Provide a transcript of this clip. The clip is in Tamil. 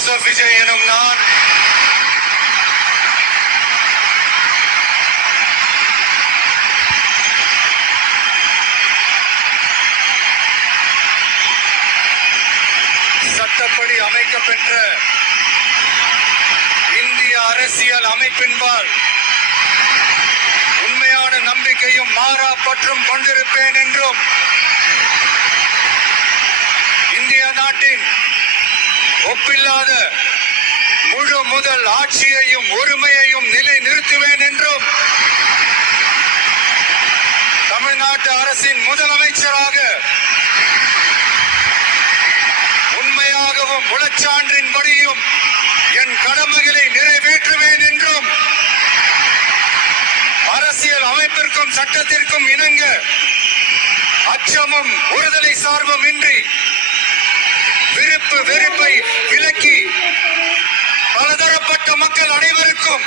ஜோசப் விஜய் எனும் நான் சட்டப்படி அமைக்கப்பெற்ற இந்திய அரசியல் அமைப்பின்பால் உண்மையான நம்பிக்கையும் மாறா பற்றும் கொண்டிருப்பேன் என்றும் இந்திய நாட்டின் ஒப்பில்லாத முழு முதல் ஆட்சியையும் ஒருமையையும் நிலை நிறுத்துவேன் என்றும் தமிழ்நாட்டு அரசின் முதலமைச்சராக உண்மையாகவும் உளச்சான்றின்படியும் என் கடமைகளை நிறைவேற்றுவேன் என்றும் அரசியல் அமைப்பிற்கும் சட்டத்திற்கும் இணங்க அச்சமும் ஒருதலை சார்பும் இன்றி வெறுப்பை விலக்கி பலதரப்பட்ட மக்கள் அனைவருக்கும்